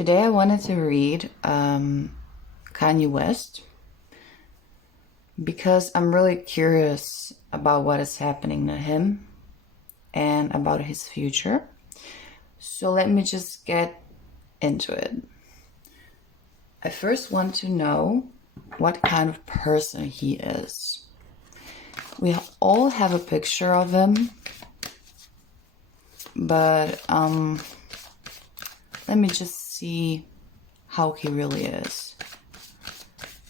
Today I wanted to read Kanye West because I'm really curious about what is happening to him and about his future. So let me just get into it. I first want to know what kind of person he is. We all have a picture of him, but let me just see how he really is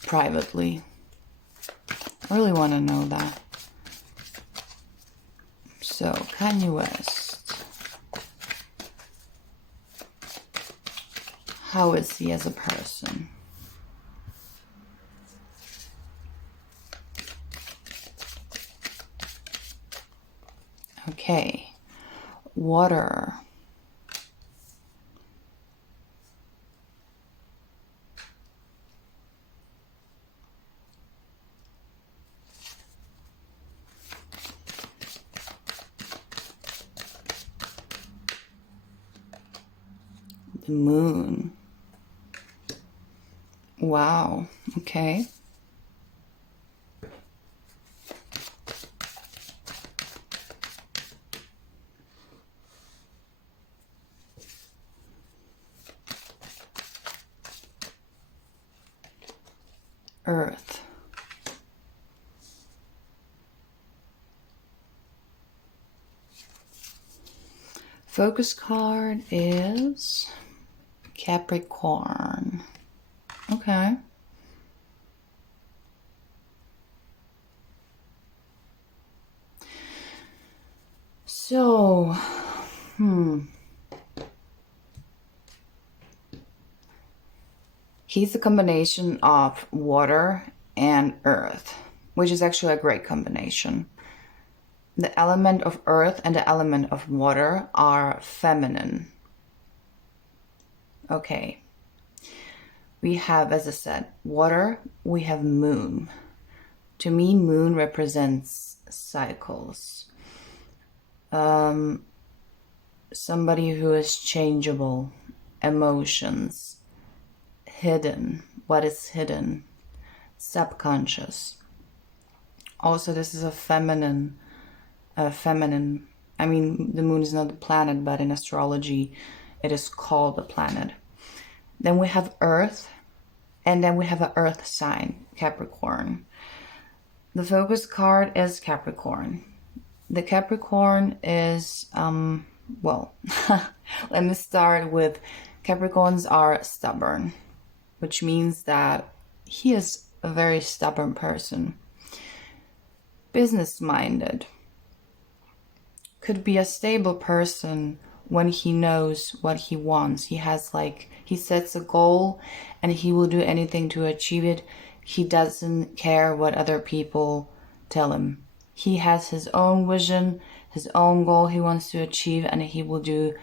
privately. I really want to know that. So, Kanye West. How is he as a person? Okay. Water. The moon. Wow. Okay. Earth. Focus card is Capricorn. Okay. So, he's a combination of water and earth, which is actually a great combination. The element of earth and the element of water are feminine. Okay. We have, as I said, water. We have moon. To me, moon represents cycles. Somebody who is changeable, emotions, hidden. What is hidden? Subconscious. Also, this is a feminine. I mean, the moon is not a planet, but in astrology, it is called a planet. Then we have Earth, and then we have an Earth sign, Capricorn. The focus card is Capricorn. The Capricorn is, well, let me start with Capricorns are stubborn, which means that he is a very stubborn person. Business-minded. Could be a stable person when he knows what he wants. He sets a goal and he will do anything to achieve it. He doesn't care what other people tell him. He has his own vision, his own goal he wants to achieve, and he will do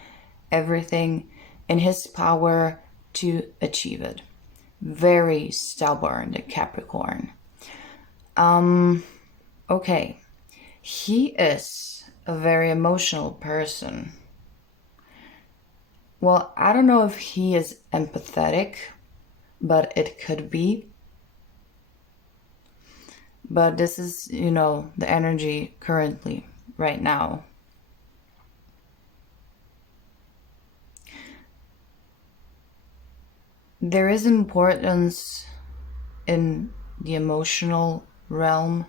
everything in his power to achieve it. Very stubborn, the Capricorn. Okay. He is a very emotional person. Well, I don't know if he is empathetic, but it could be. But this is, the energy currently, right now. There is importance in the emotional realm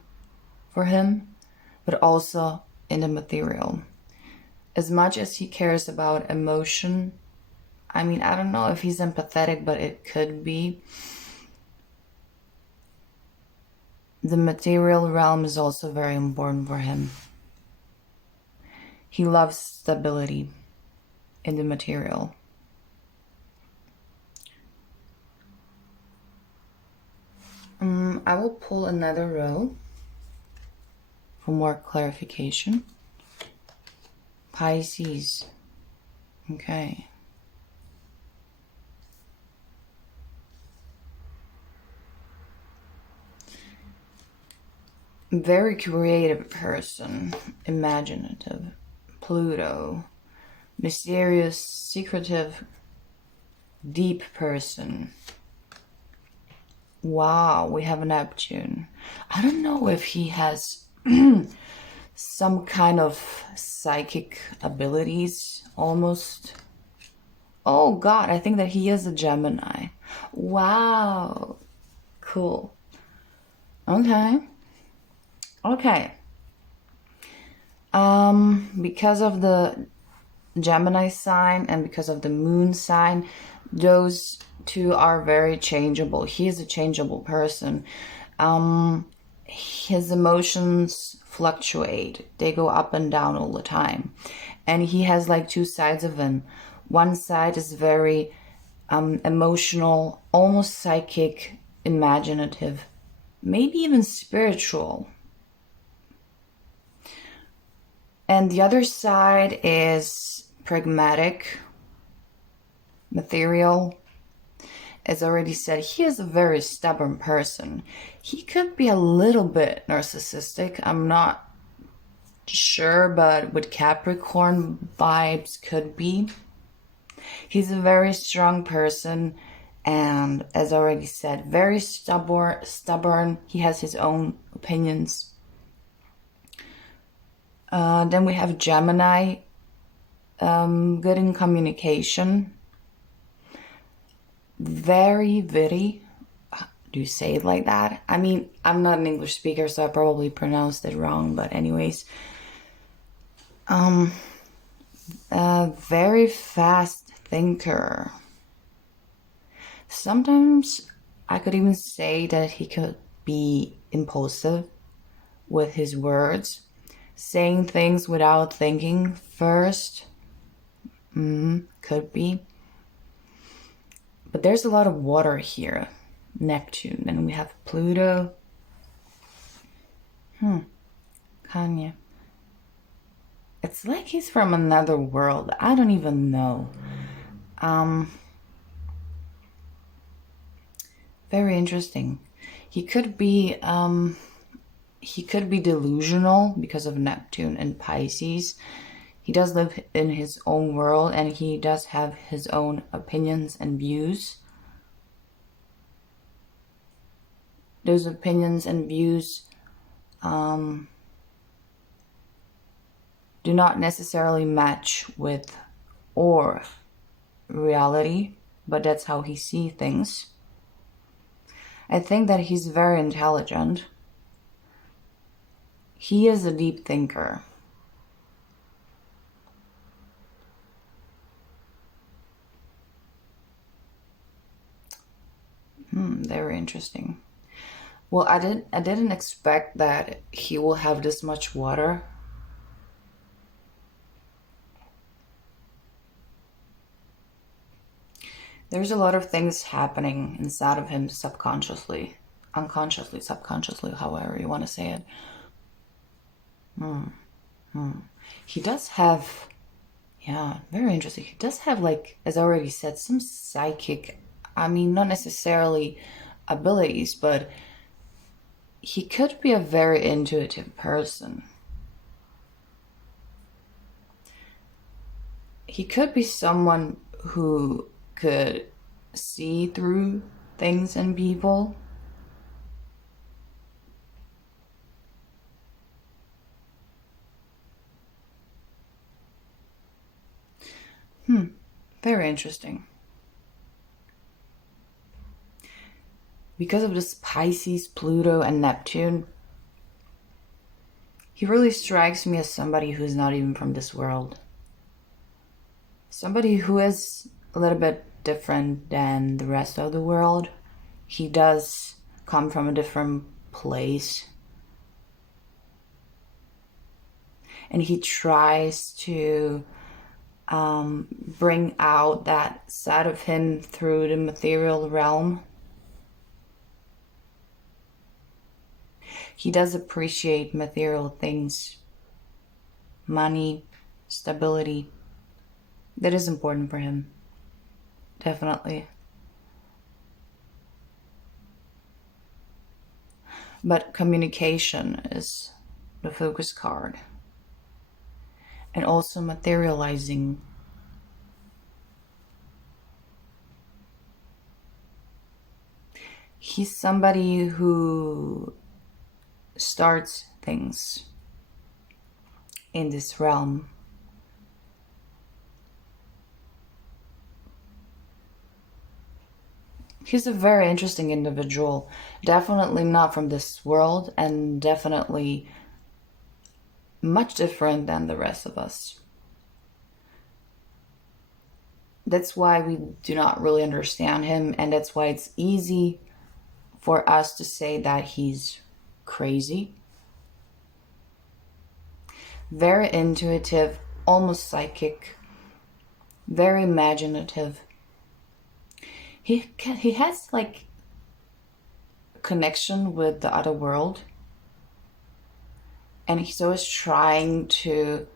for him, but also in the material. As much as he cares about emotion, I mean, I don't know if he's empathetic, but it could be. The material realm is also very important for him. He loves stability in the material. I will pull another row for more clarification. Pisces. Okay. Very creative person, imaginative. Pluto, mysterious, secretive, Deep person. Wow, we have Neptune. I don't know if he has some kind of psychic abilities almost. Oh God, I think that he is a Gemini. Wow. Cool. Okay. Okay. Because of the Gemini sign and because of the moon sign, those two are very changeable. He is a changeable person. His emotions fluctuate. They go up and down all the time. And he has like two sides of him. One side is very emotional, almost psychic, imaginative, maybe even spiritual. And the other side is pragmatic, material. As already said, he is a very stubborn person. He could be a little bit narcissistic. I'm not sure, but with Capricorn vibes could be. He's a very strong person and, as already said, very stubborn. He has his own opinions. Then we have Gemini, good in communication, very witty. Do you say it like that? I mean, I'm not an English speaker, so I probably pronounced it wrong, but anyways. Very fast thinker. Sometimes I could even say that he could be impulsive with his words, saying things without thinking first. Could be. But there's a lot of water here. Neptune. Then we have Pluto. Kanye. It's like he's from another world. I don't even know. Very interesting. He could be delusional because of Neptune and Pisces. He does live in his own world and he does have his own opinions and views. Those opinions and views do not necessarily match with or reality, but that's how he sees things. I think that he's very intelligent. He is a deep thinker. Very interesting. Well, I didn't expect that he will have this much water. There's a lot of things happening inside of him subconsciously, unconsciously, subconsciously, however you want to say it. He does have, yeah, very interesting. He does have, like, as I already said, some psychic, I mean, not necessarily abilities, but he could be a very intuitive person. He could be someone who could see through things and people. Very interesting. Because of this Pisces, Pluto, and Neptune, he really strikes me as somebody who's not even from this world. Somebody who is a little bit different than the rest of the world. He does come from a different place. And he tries to bring out that side of him through the material realm. He does appreciate material things, money, stability. That is important for him. Definitely. But communication is the focus card. And also materializing. He's somebody who starts things in this realm. He's a very interesting individual. Definitely not from this world, and definitely much different than the rest of us. That's why we do not really understand him, and that's why it's easy for us to say that he's crazy. Very intuitive, almost psychic, very imaginative. He has like a connection with the other world, and he's always trying to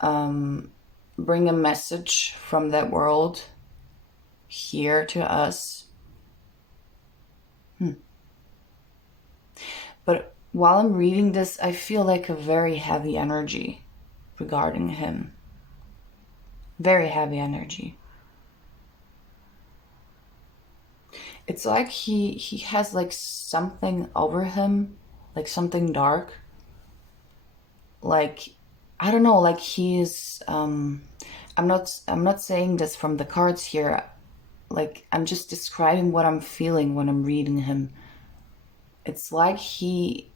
bring a message from that world here to us. But while I'm reading this, I feel like a very heavy energy regarding him. Very heavy energy. It's like he has like something over him, like something dark. Like, I don't know, like he's I'm not saying this from the cards here. Like, I'm just describing what I'm feeling when I'm reading him. It's like he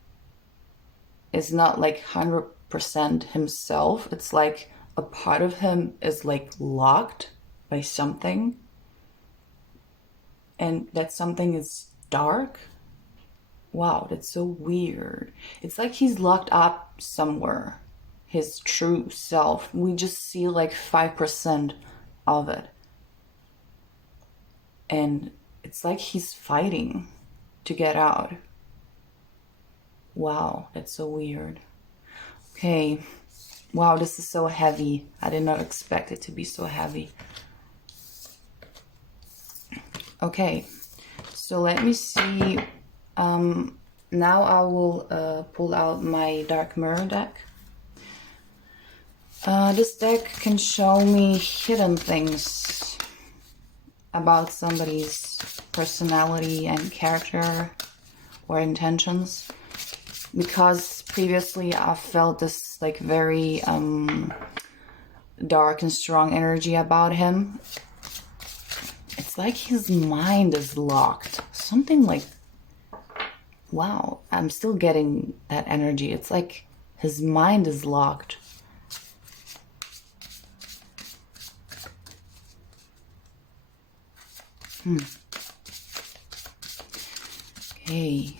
is not like 100% himself. It's like a part of him is like locked by something, and that something is dark. Wow, that's so weird. It's like he's locked up somewhere, his true self. We just see like 5% of it. And it's like he's fighting to get out. Wow, that's so weird. Okay. Wow, this is so heavy. I did not expect it to be so heavy. Okay, so let me see. Now I will pull out my Dark Mirror deck. This deck can show me hidden things about somebody's personality and character or intentions, because previously I felt this like very dark and strong energy about him. It's like his mind is locked. Something like, wow, I'm still getting that energy. It's like his mind is locked. Okay.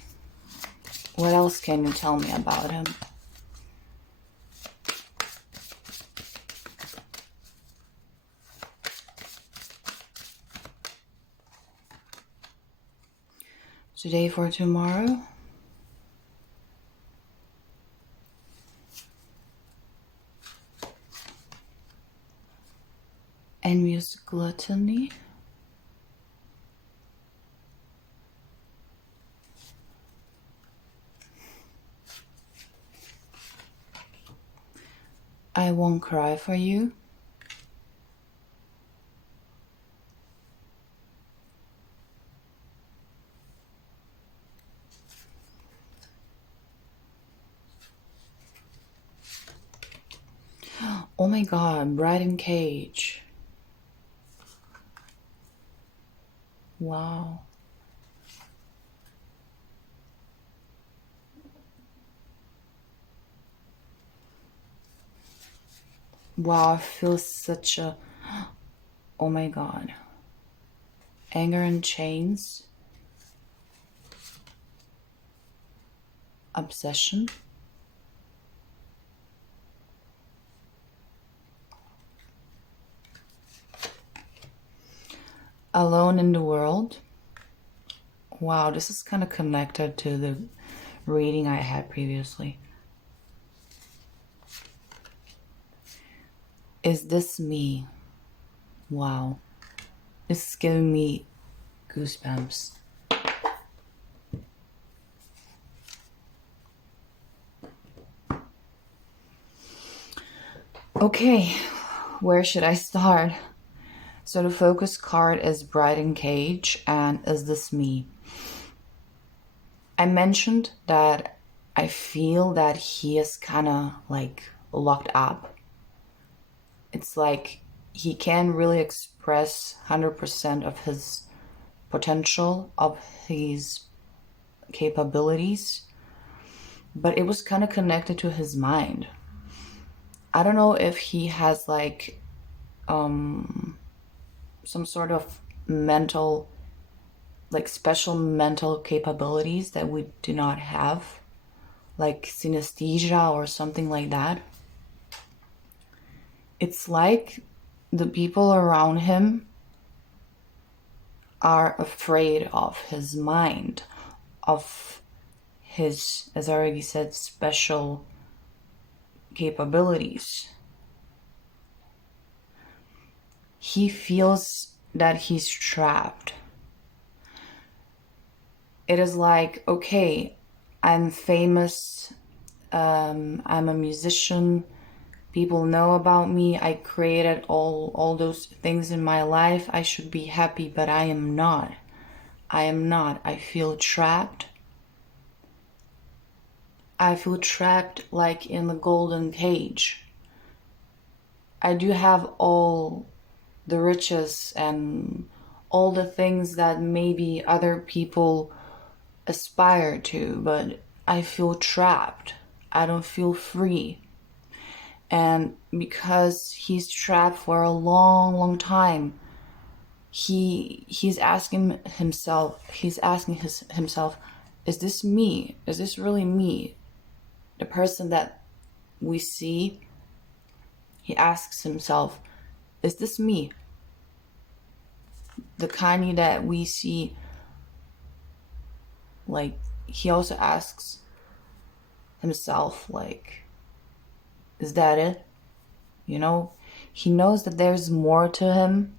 What else can you tell me about him? Today for tomorrow. Envious gluttony. I won't cry for you. Oh my god, Bride in Cage. Wow. Wow, I feel such a... Oh my god. Anger in Chains. Obsession. Alone in the World. Wow, this is kind of connected to the reading I had previously. Is this me? Wow. This is giving me goosebumps. Okay, where should I start? So the focus card is Bride in Cage and Is This Me? I mentioned that I feel that he is kind of like locked up. It's like he can't really express 100% of his potential, of his capabilities, but it was kind of connected to his mind. I don't know if he has like some sort of mental, like special mental capabilities that we do not have, like synesthesia or something like that. It's like the people around him are afraid of his mind, of his, as I already said, special capabilities. He feels that he's trapped. It is like, okay, I'm famous, I'm a musician, people know about me, I created all those things in my life, I should be happy, but I am not. I am not. I feel trapped. I feel trapped like in the golden cage. I do have all the riches and all the things that maybe other people aspire to, but I feel trapped. I don't feel free. And because he's trapped for a long time, he's asking himself, is this me? Is this really me? The person that we see, he asks himself, is this me? The Kanye that we see, like, he also asks himself, like, is that it? You know, he knows that there's more to him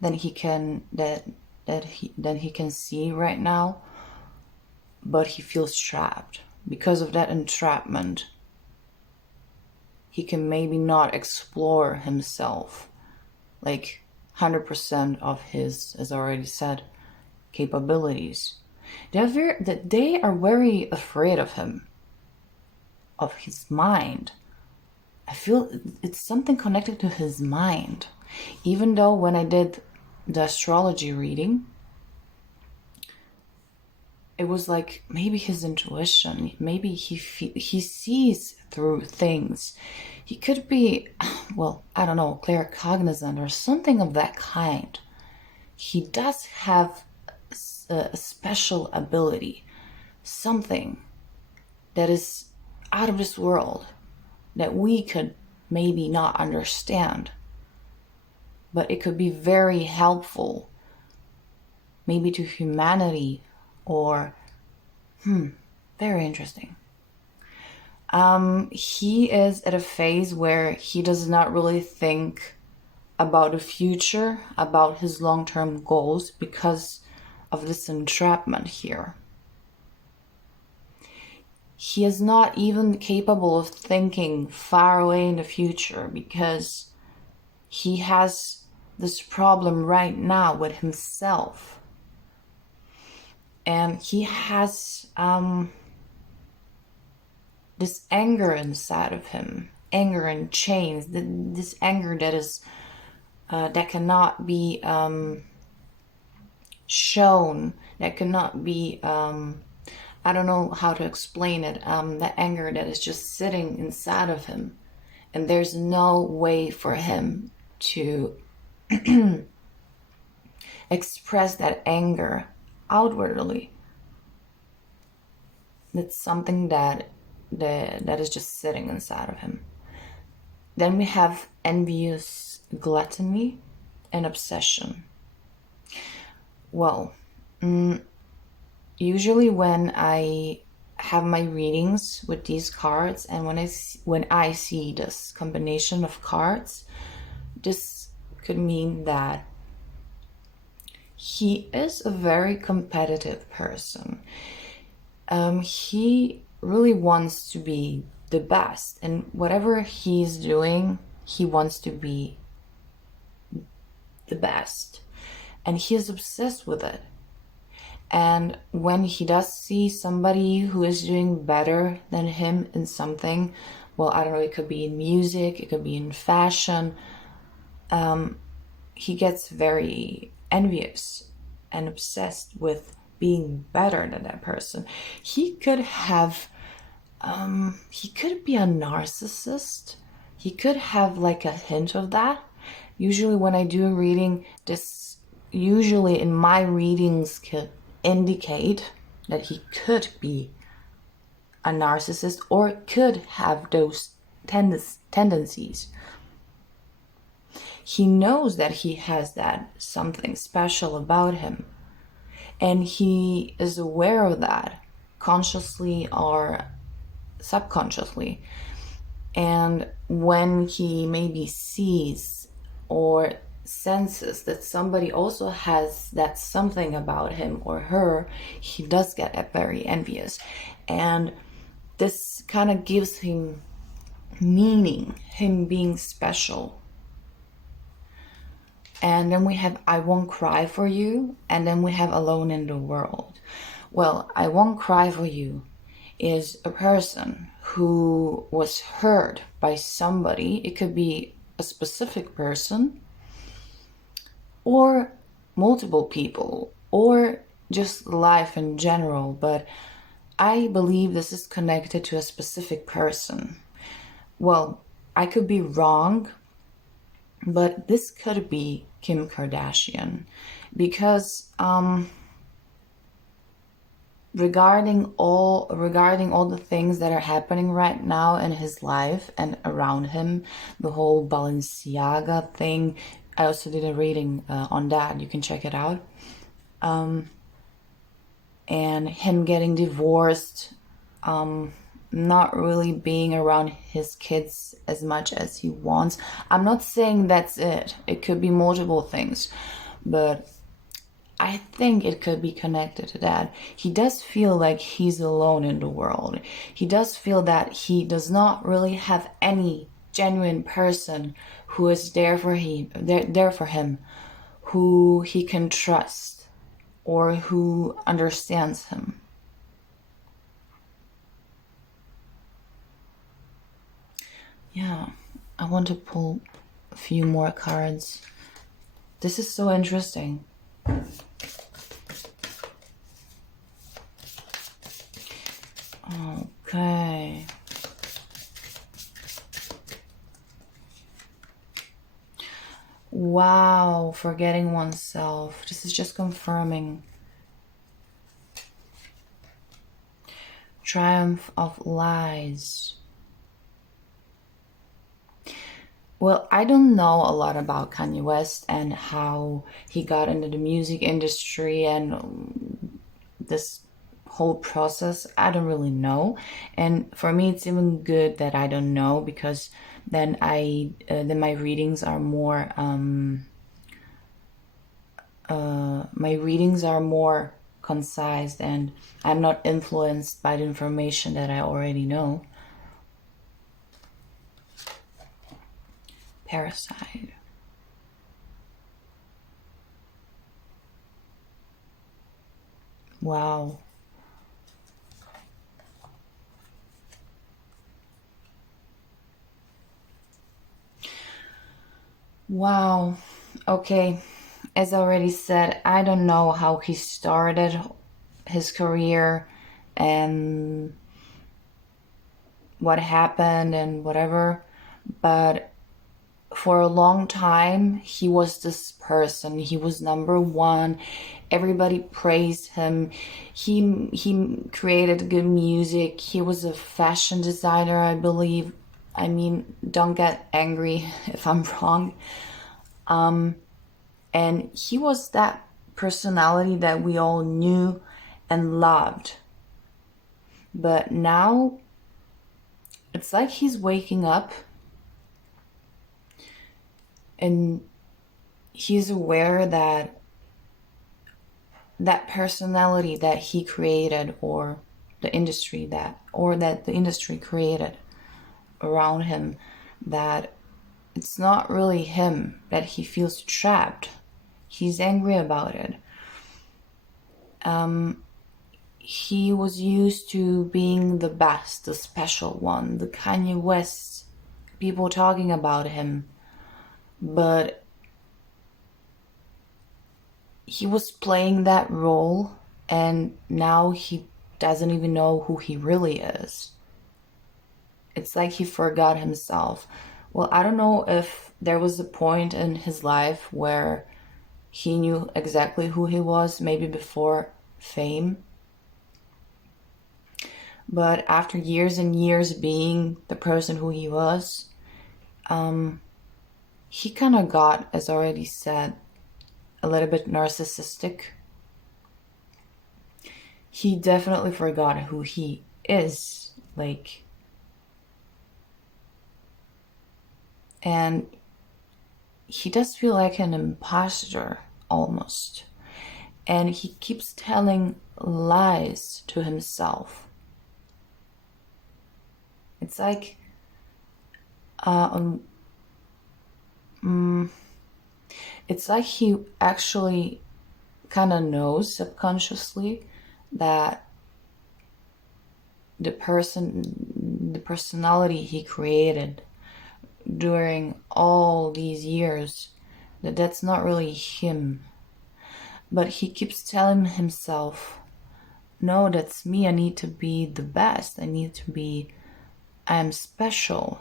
than he can than he can see right now, but he feels trapped. Because of that entrapment, he can maybe not explore himself like 100% of his, as I already said, capabilities. They are very afraid of him, of his mind. I feel it's something connected to his mind. Even though when I did the astrology reading, it was like maybe his intuition, maybe he sees through things. He could be, well, I don't know, claircognizant or something of that kind. He does have a special ability, something that is out of this world that we could maybe not understand, but it could be very helpful, maybe to humanity, or very interesting. He is at a phase where he does not really think about the future, about his long-term goals, because of this entrapment here. He is not even capable of thinking far away in the future because he has this problem right now with himself. And he has this anger inside of him, anger in chains, this anger that is that cannot be shown, that cannot be I don't know how to explain it, that anger that is just sitting inside of him, and there's no way for him to express that anger outwardly. It's something that is just sitting inside of him. Then we have envious gluttony and obsession. Well, usually when I have my readings with these cards, and when I see this combination of cards, this could mean that he is a very competitive person. He really wants to be the best, and whatever he's doing, he wants to be the best, and he is obsessed with it. And when he does see somebody who is doing better than him in something, well, I don't know, it could be in music, it could be in fashion, he gets very envious and obsessed with being better than that person. He could have, he could be a narcissist. He could have like a hint of that. Usually, when I do a reading, this usually in my readings could indicate that he could be a narcissist or could have those tendencies. He knows that he has that something special about him, and he is aware of that consciously or subconsciously. And when he maybe sees or senses that somebody also has that something about him or her, he does get very envious. And this kind of gives him meaning, him being special. And then we have I Won't Cry for You, and then we have Alone in the World. Well, I Won't Cry for You is a person who was hurt by somebody. It could be a specific person or multiple people or just life in general, but I believe this is connected to a specific person. Well, I could be wrong, but this could be Kim Kardashian, because regarding all the things that are happening right now in his life and around him, the whole Balenciaga thing, I also did a reading on that. You can check it out. And him getting divorced, not really being around his kids as much as he wants. I'm not saying that's it. It could be multiple things, but I think it could be connected to that. He does feel like he's alone in the world. He does feel that he does not really have any genuine person who is there for him, who he can trust or who understands him. Yeah, I want to pull a few more cards. This is so interesting. Okay. Wow, forgetting oneself. This is just confirming. Triumph of lies. Well, I don't know a lot about Kanye West and how he got into the music industry and this whole process. I don't really know. And for me, it's even good that I don't know, because then then my readings are more concise, and I'm not influenced by the information that I already know. Parasite. Wow. Wow. Okay. As I already said, I don't know how he started his career and what happened and whatever, but for a long time he was this person. He was number one. Everybody praised him. He created good music. He was a fashion designer, I believe. I mean, don't get angry if I'm wrong. And he was that personality that we all knew and loved. But now it's like he's waking up and he's aware that that personality that he created, or the industry created around him, that it's not really him, that he feels trapped. He's angry about it. he was used to being the best, the special one, the Kanye West, people talking about him. But he was playing that role, and now he doesn't even know who he really is. It's like he forgot himself. Well, I don't know if there was a point in his life where he knew exactly who he was, maybe before fame. But after years and years being the person who he was, he kind of got, as already said, a little bit narcissistic. He definitely forgot who he is, like, and he does feel like an imposter almost. And he keeps telling lies to himself. It's like it's like he actually kind of knows subconsciously that the personality he created during all these years, that's not really him. But he keeps telling himself, no, that's me. I need to be the best. I am special.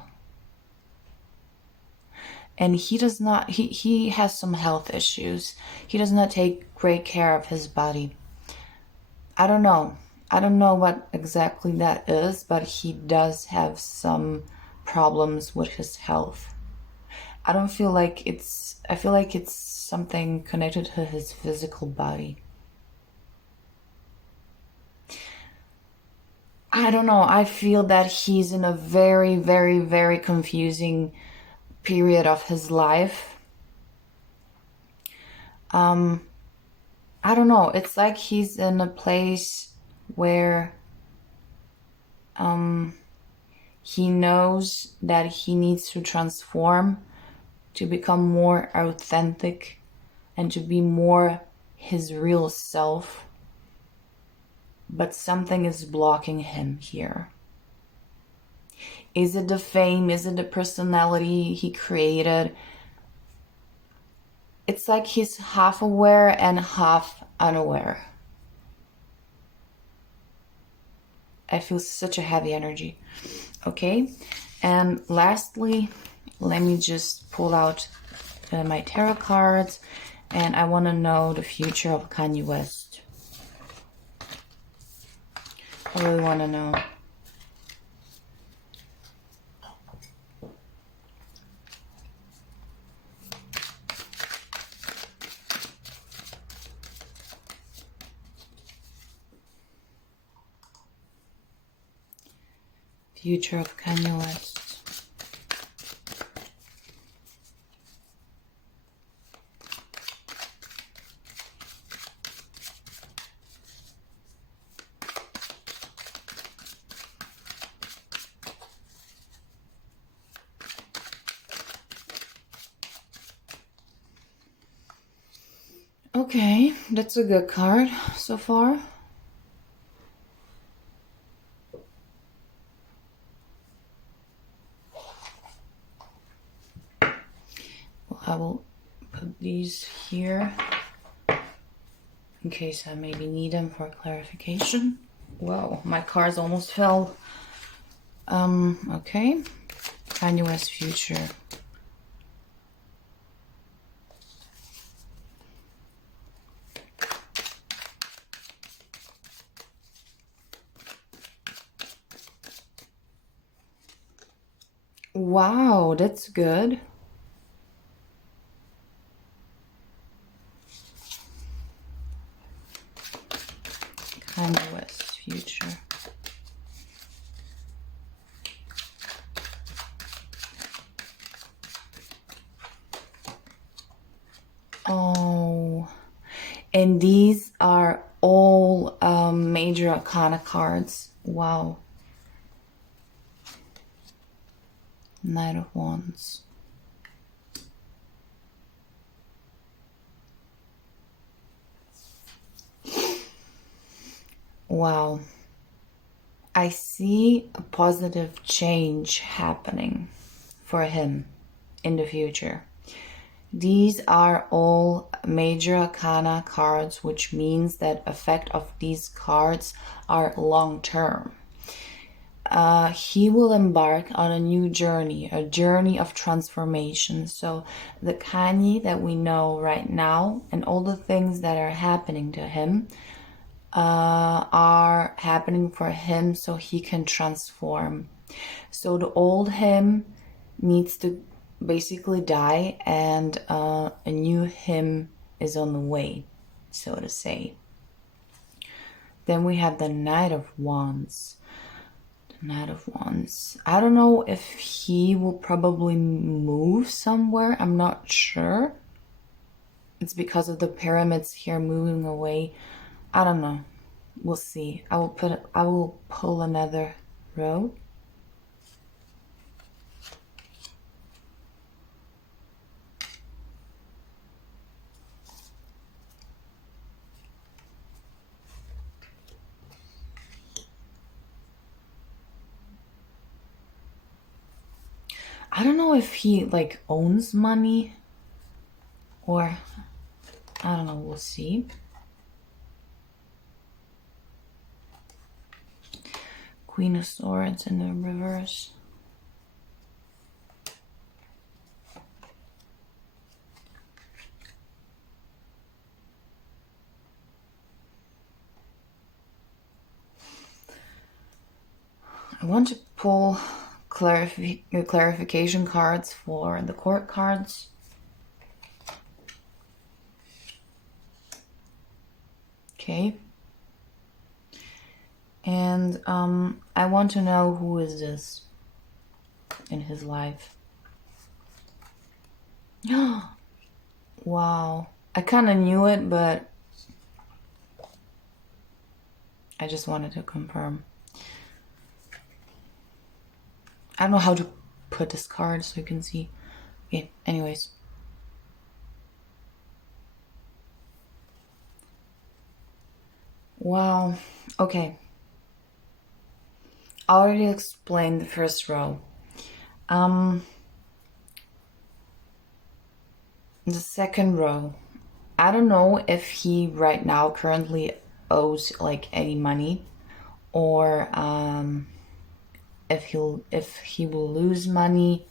And he does not, he has some health issues. He does not take great care of his body. I don't know. I don't know what exactly that is, but he does have some problems with his health. I feel like it's something connected to his physical body. I don't know. I feel that he's in a very, very, very confusing period of his life. I don't know. It's like he's in a place where he knows that he needs to transform to become more authentic and to be more his real self. But something is blocking him here. Is it the fame? Is it the personality he created? It's like he's half aware and half unaware. I feel such a heavy energy. Okay, and lastly, let me just pull out my tarot cards, and I want to know the future of Kanye West. I really want to know. Future of Kanye West. Okay, that's a good card so far. Well, I will put these here in case I maybe need them for clarification. Whoa, my cards almost fell. Okay. Kanye West future. Wow, that's good. Kanye West future. Oh, and these are all major arcana cards. Wow. Knight of Wands. Wow. I see a positive change happening for him in the future. These are all major arcana cards, which means that effect of these cards are long term. He will embark on a new journey, a journey of transformation. So the Kanye that we know right now and all the things that are happening to him are happening for him so he can transform. So the old him needs to basically die, and a new him is on the way, so to say. Then we have the Knight of Wands. The Knight of Wands. I don't know if he will probably move somewhere. I'm not sure. It's because of the pyramids here moving away. I don't know. We'll see. I will pull another row. I don't know if he like owns money or I don't know, we'll see. Queen of Swords in the reverse. I want to pull clarification cards for the court cards. Okay. And I want to know who is this in his life. Wow. I kind of knew it, but I just wanted to confirm. I don't know how to put this card so you can see. Okay, anyways. Wow. Okay. I already explained the first row. The second row. I don't know if he right now currently owes like any money, or if he will lose money,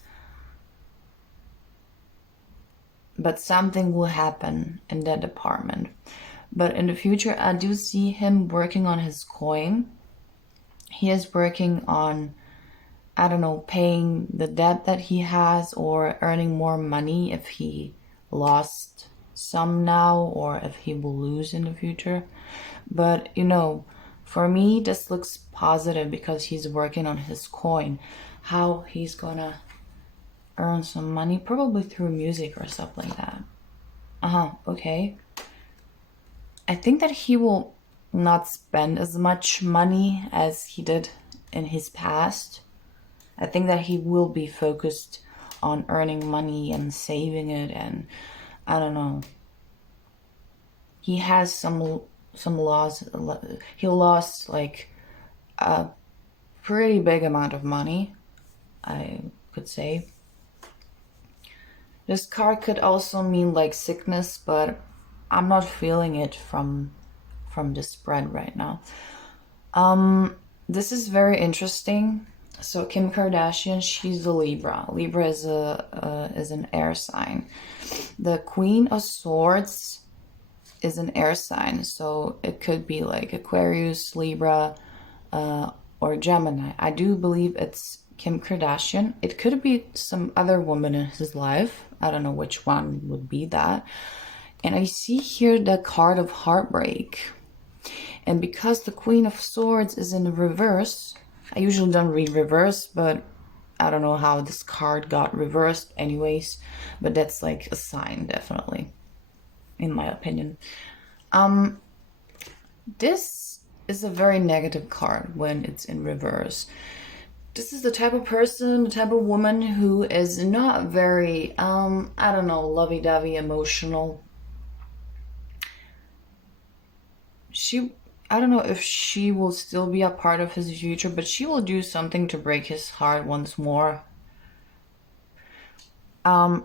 but something will happen in that department. But in the future, I do see him working on his coin. He is working on, I don't know, paying the debt that he has or earning more money if he lost some now or if he will lose in the future. But, you know, for me, this looks positive because he's working on his coin. How he's gonna earn some money, probably through music or stuff like that. Okay. I think that he will not spend as much money as he did in his past. I think that he will be focused on earning money and saving it, and I don't know. He has some loss. He lost like a pretty big amount of money, I could say. This card could also mean like sickness, but I'm not feeling it from this spread right now. This is very interesting. So Kim Kardashian, she's a Libra. Libra is an air sign. The Queen of Swords is an air sign, so it could be like Aquarius, Libra, or Gemini. I do believe it's Kim Kardashian. It could be some other woman in his life. I don't know which one would be that. And I see here the card of heartbreak. And because the Queen of Swords is in the reverse, I usually don't read reverse, but I don't know how this card got reversed anyways. But that's like a sign, definitely, in my opinion. This is a very negative card when it's in reverse. This is the type of person, the type of woman who is not very, I don't know, lovey-dovey, emotional. I don't know if she will still be a part of his future, but she will do something to break his heart once more.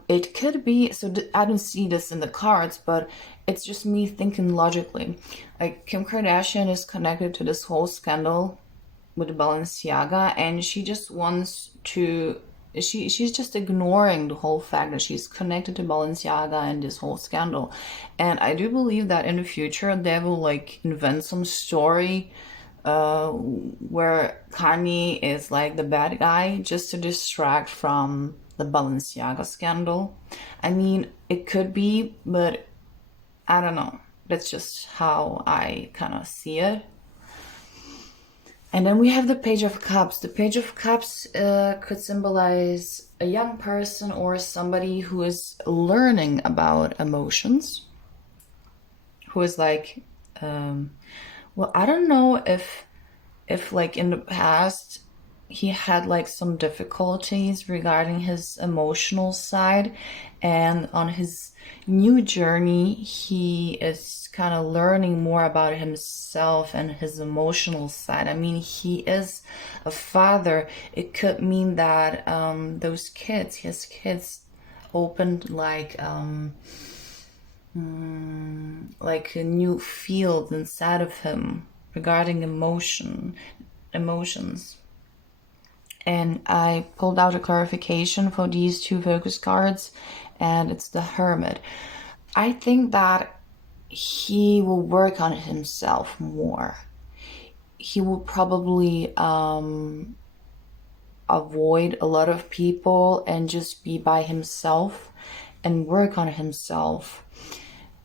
It could be, so I don't see this in the cards, but it's just me thinking logically. Like, Kim Kardashian is connected to this whole scandal with Balenciaga, and she just wants to. She's just ignoring the whole fact that she's connected to Balenciaga and this whole scandal. And I do believe that in the future they will like invent some story where Kanye is like the bad guy just to distract from the Balenciaga scandal. I mean, it could be, but I don't know. That's just how I kind of see it. And then we have the Page of Cups. The Page of Cups could symbolize a young person or somebody who is learning about emotions, who is like, well, I don't know if like in the past he had like some difficulties regarding his emotional side, and on his new journey he is kind of learning more about himself and his emotional side. I mean, he is a father. It could mean that those kids, his kids, opened like a new field inside of him regarding emotions. And I pulled out a clarification for these two focus cards, and it's the Hermit. I think that he will work on himself more. He will probably avoid a lot of people and just be by himself and work on himself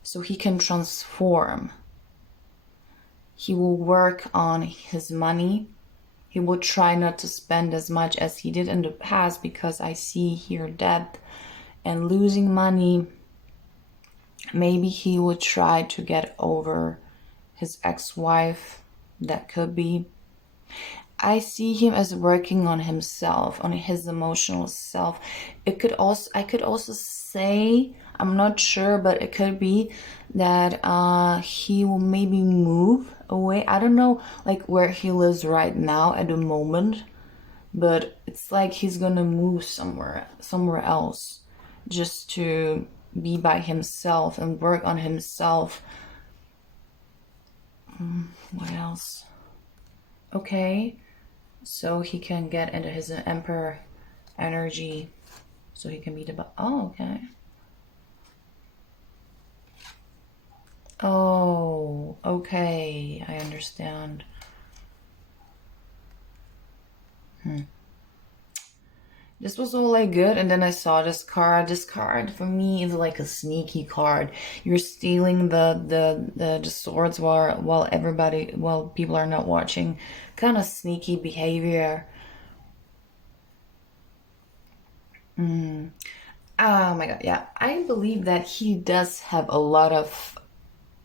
so he can transform. He will work on his money. He will try not to spend as much as he did in the past, because I see here debt and losing money. Maybe he will try to get over his ex-wife. That could be. I see him as working on himself, on his emotional self. I could also say, I'm not sure, but it could be that he will maybe move away. I don't know like where he lives right now at the moment, but it's like he's gonna move somewhere else just to be by himself and work on himself. What else? Okay. So he can get into his emperor energy, so he can be the. Oh, okay. Oh, okay. I understand. This was all like good, and then I saw this card. This card for me is like a sneaky card. You're stealing the swords while people are not watching. Kind of sneaky behavior. Oh my god, yeah. I believe that he does have a lot of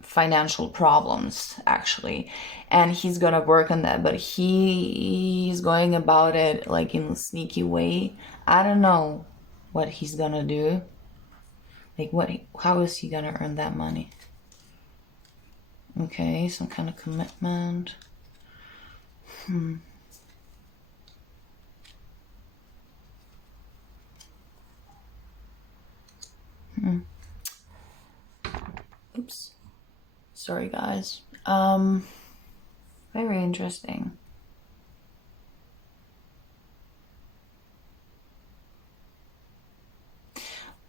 financial problems actually, and he's gonna work on that, but he's going about it like in a sneaky way. I don't know what he's gonna do. Like how is he gonna earn that money? Okay, some kind of commitment. Oops, sorry guys. Very interesting.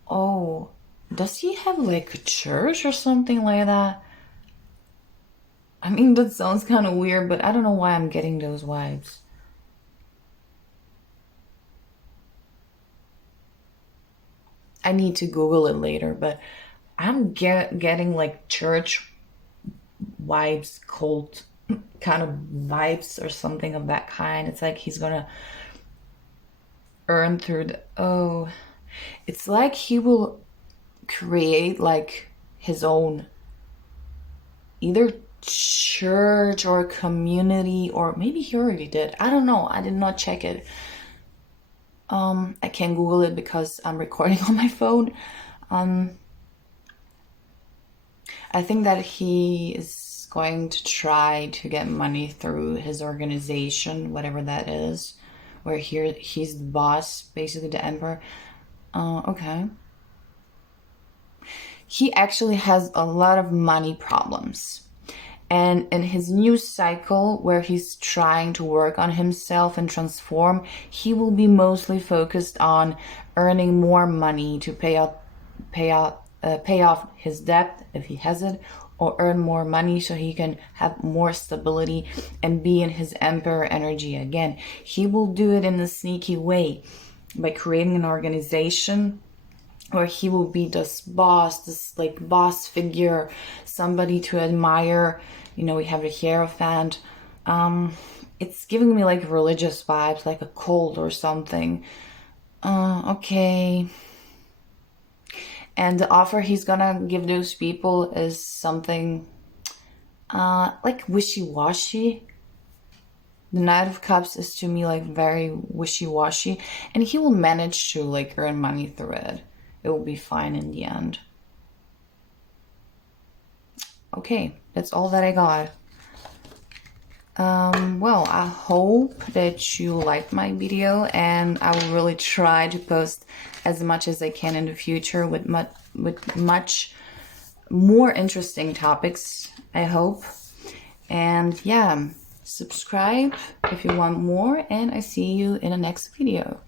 Oh, does he have like a church or something like that? I mean, that sounds kind of weird, but I don't know why I'm getting those vibes. I need to Google it later, but I'm getting like church vibes, cult kind of vibes or something of that kind. It's like he's gonna earn through the. Oh, it's like he will create like his own either church or community, or maybe he already did. I don't know. I did not check it. I can't Google it because I'm recording on my phone. I think that he is going to try to get money through his organization, whatever that is, where here he's the boss, basically the emperor. Okay. He actually has a lot of money problems. And in his new cycle, where he's trying to work on himself and transform, he will be mostly focused on earning more money to pay off his debt if he has it, or earn more money so he can have more stability and be in his emperor energy again. He will do it in a sneaky way by creating an organization where he will be this boss, this like boss figure, somebody to admire. You know, we have a hierophant. It's giving me like religious vibes, like a cult or something. Okay. And the offer he's gonna give those people is something like wishy-washy. The Knight of Cups is to me like very wishy-washy, and he will manage to like earn money through it. It will be fine in the end. Okay, that's all that I got. Well, I hope that you liked my video, and I will really try to post as much as I can in the future with much more interesting topics, I hope. And yeah, subscribe if you want more, and I see you in the next video.